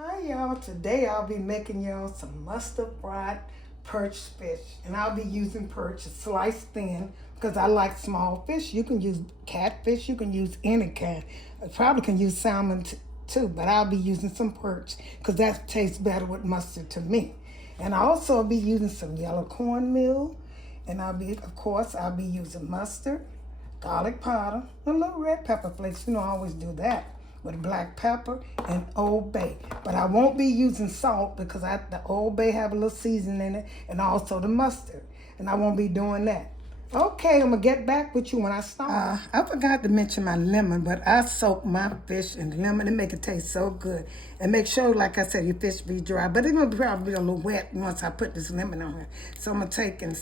Hi y'all, today I'll be making y'all some mustard fried perch fish, and I'll be using perch sliced thin because I like small fish. You can use catfish, you can use any kind. I probably can use salmon too, but I'll be using some perch because that tastes better with mustard to me. And I also be using some yellow cornmeal, and I'll be using mustard, garlic powder, and a little red pepper flakes. I always do that with black pepper and Old Bay. But I won't be using salt because the Old Bay have a little seasoning in it, and also the mustard. And I won't be doing that. Okay, I'm gonna get back with you when I start. I forgot to mention my lemon, but I soak my fish in lemon and make it taste so good. And make sure, like I said, your fish be dry, but it's gonna probably be a little wet once I put this lemon on here. So I'm gonna take and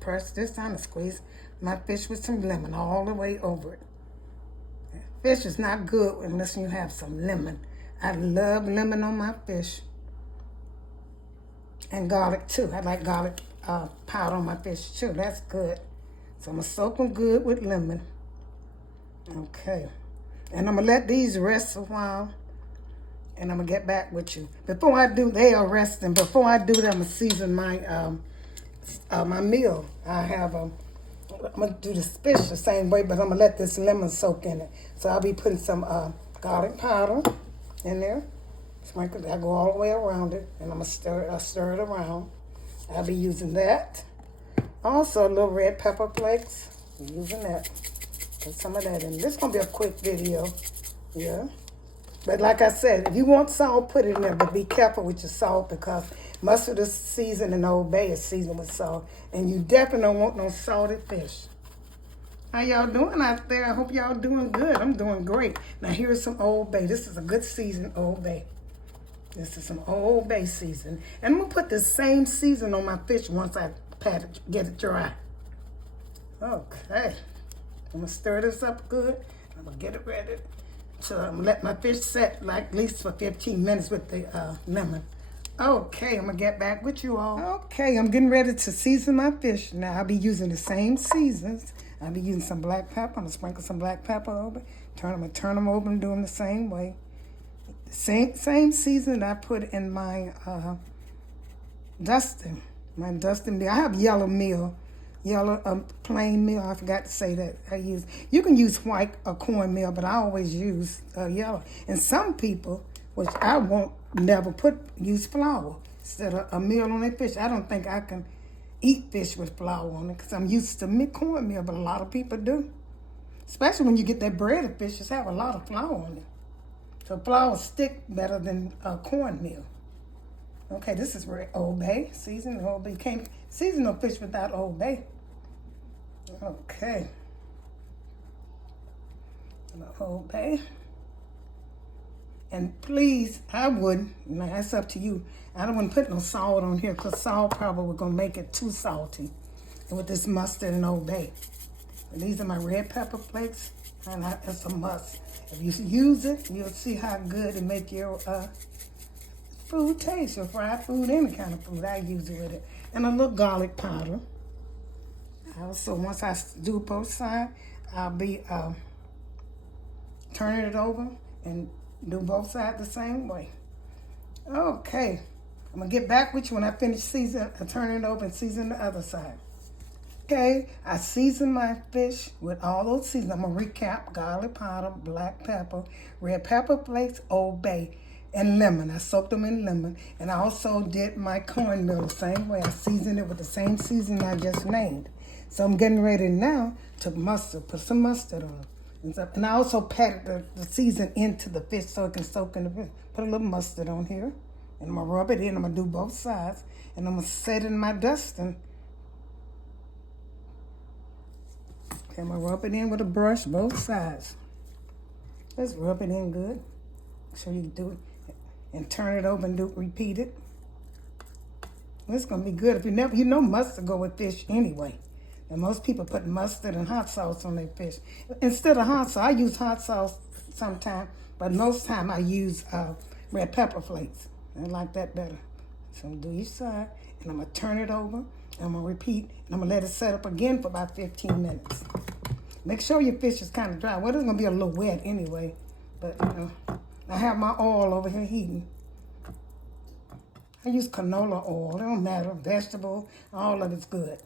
press this on and squeeze my fish with some lemon all the way over it. Fish is not good unless you have some lemon. I love lemon on my fish. And garlic too. I like garlic powder on my fish too. That's good. So I'm going to soak them good with lemon. Okay. And I'm going to let these rest a while. And I'm going to get back with you. Before I do, they are resting. Before I do that, I'm going to season my meal. I'm going to do the fish the same way, but I'm going to let this lemon soak in it. So I'll be putting some garlic powder in there. Sprinkle that, go all the way around it, and I'm going to stir it around. I'll be using that. Also, a little red pepper flakes. I'm using that. Put some of that in. This is going to be a quick video. Yeah. But like I said, if you want salt, put it in there. But be careful with your salt because mustard is seasoned and Old Bay is seasoned with salt. And you definitely don't want no salted fish. How y'all doing out there? I hope y'all doing good. I'm doing great. Now here's some Old Bay. This is a good seasoned Old Bay. This is some Old Bay season. And I'm going to put the same season on my fish once I get it dry. Okay. I'm going to stir this up good. I'm going to get it ready. So I'm going to let my fish set like at least for 15 minutes with the lemon. Okay, I'm going to get back with you all. Okay, I'm getting ready to season my fish. Now, I'll be using the same seasons. I'll be using some black pepper. I'm going to sprinkle some black pepper over it. Turn them over and do them the same way. Same season I put in my dusting. My dusting meal. I have yellow meal. Yellow plain meal. I forgot to say that. You can use white or cornmeal, but I always use yellow. And some people, which I won't never use flour instead of a meal on their fish. I don't think I can eat fish with flour on it because I'm used to cornmeal, but a lot of people do. Especially when you get that breaded fish, just have a lot of flour on it. So flour stick better than cornmeal. Okay, this is Old Bay, seasoned Old Bay. You can't season no fish without Old Bay. Okay. Old Bay. And please, I wouldn't, now that's up to you. I don't want to put no salt on here because salt probably going to make it too salty with this mustard and Old Bay. And these are my red pepper flakes, and it's a must. If you use it, you'll see how good it make your food taste, your fried food, any kind of food. I use it with it. And a little garlic powder. Also, once I do both sides, I'll be turning it over and do both sides the same way. Okay. I'm going to get back with you when I finish turning it over and season the other side. Okay, I season my fish with all those seasonings. I'm going to recap: garlic powder, black pepper, red pepper flakes, Old Bay, and lemon. I soaked them in lemon. And I also did my cornmeal the same way. I seasoned it with the same seasoning I just named. So I'm getting ready now to put some mustard on it. And I also patted the season into the fish so it can soak in the fish. Put a little mustard on here. And I'm going to rub it in. I'm going to do both sides. And I'm going to set it in my dusting. Okay, I'm going to rub it in with a brush, both sides. Let's rub it in good. Make sure you do it. And turn it over and repeat it. It's going to be good. If you know mustard go with fish anyway. And most people put mustard and hot sauce on their fish. Instead of hot sauce, I use hot sauce sometimes, but most time I use red pepper flakes. I like that better. So I'm going to do each side, and I'm going to turn it over. I'm going to repeat, and I'm going to let it set up again for about 15 minutes. Make sure your fish is kind of dry. Well, it's going to be a little wet anyway, but, I have my oil over here heating. I use canola oil. It don't matter. Vegetable, all of it's good.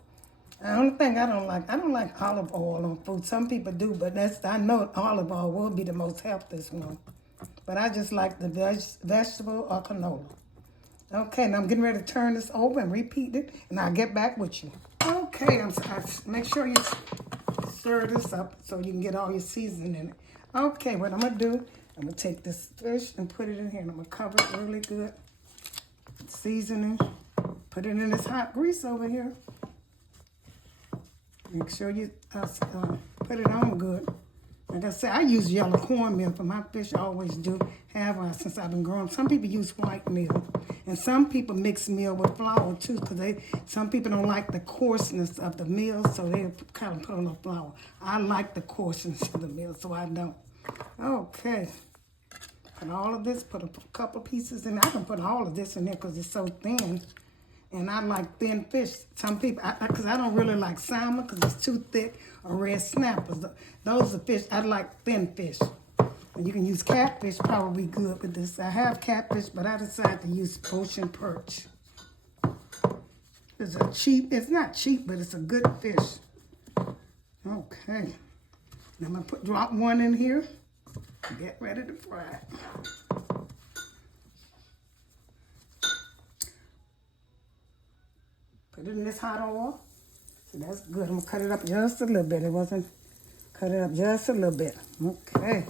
The only thing I don't like olive oil on food. Some people do, but I know olive oil will be the most healthiest one. But I just like the vegetable or canola. Okay, now I'm getting ready to turn this over and repeat it, and I'll get back with you. Okay, make sure you stir this up so you can get all your seasoning in it. Okay, what I'm going to do, I'm going to take this fish and put it in here, and I'm going to cover it really good. Seasoning. Put it in this hot grease over here. Make sure you put it on good. Like I said, I use yellow cornmeal for my fish. I always do have since I've been growing. Some people use white meal. And some people mix meal with flour too, because some people don't like the coarseness of the meal, so they kind of put on the flour. I like the coarseness of the meal, so I don't. Okay. Put all of this, put a couple pieces in. I can put all of this in there because it's so thin. And I like thin fish. Some people, because I don't really like salmon because it's too thick, or red snappers. Those are fish, I like thin fish. And you can use catfish, probably good with this. I have catfish, but I decided to use ocean perch. It's not cheap, but it's a good fish. Okay. Now I'm going to drop one in here. Get ready to fry it. Put it in this hot oil. So that's good. I'm going to cut it up just a little bit. Cut it up just a little bit. Okay.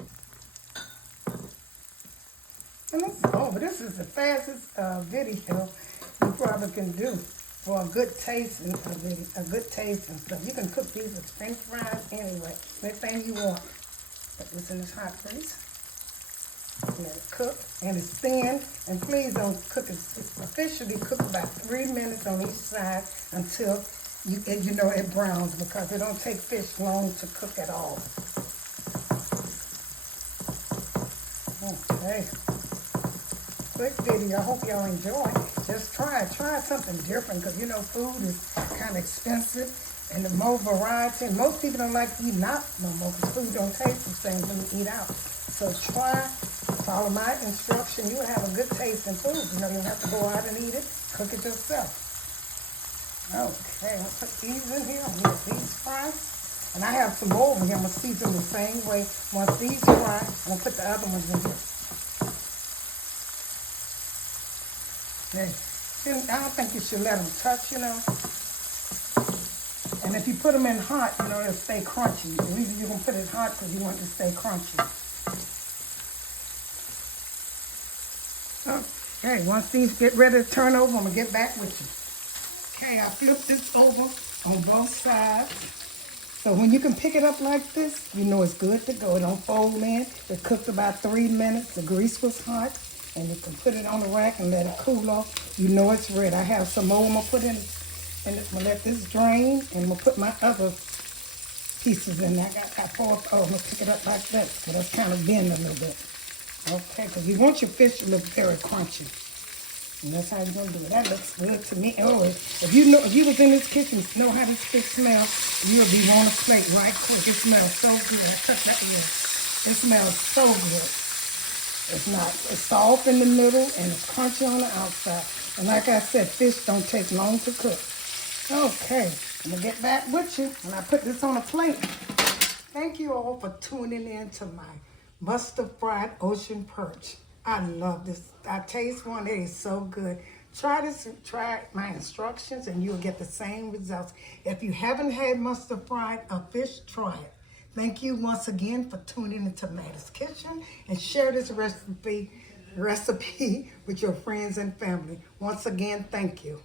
And but this is the fastest video you probably can do for a good taste and stuff. You can cook these with French fries anyway. Anything you want. Put this in this hot grease. Let it cook, and it's thin. And please don't cook it. The fish should be cooked about 3 minutes on each side until you know it browns, because it don't take fish long to cook at all. Okay. Quick video. I hope y'all enjoy. Just try something different, because you know food is kind of expensive, and the more variety. Most people don't like eating out no more because food don't taste the same when you eat out. So follow my instruction. You will have a good taste in food. You know, you don't have to go out and eat it. Cook it yourself. Okay, I'll put these in here. I'm going to get these fried. And I have some more over here. I'm going to season the same way. Once these fry, I'm going to put the other ones in here. Okay. I don't think you should let them touch, you know. And if you put them in hot, you know, they'll stay crunchy. The reason you're going to put it hot because you want it to stay crunchy. Okay, once these get ready to turn over, I'm going to get back with you. Okay, I flipped this over on both sides. So when you can pick it up like this, you know it's good to go. It don't fold in. It cooked about 3 minutes. The grease was hot. And you can put it on the rack and let it cool off. You know it's ready. I have some more I'm going to put in. And I'm going to let this drain. And I'm going to put my other pieces in there. I got 4. I'm going to pick it up like that. So that's kind of bend a little bit. Okay, because you want your fish to look very crunchy. And that's how you're going to do it. That looks good to me. Oh, if you was in this kitchen, know how this fish smells, you'll be on a plate right quick. It smells so good. I cut that in. It smells so good. It's soft in the middle and it's crunchy on the outside. And like I said, fish don't take long to cook. Okay, I'm going to get back with you when I put this on a plate. Thank you all for tuning in to my mustard fried ocean perch. I love this. I taste one. It is so good. Try this. Try my instructions and you'll get the same results. If you haven't had mustard fried fish, try it. Thank you once again for tuning into Mattie's Kitchen, and share this recipe with your friends and family. Once again, thank you.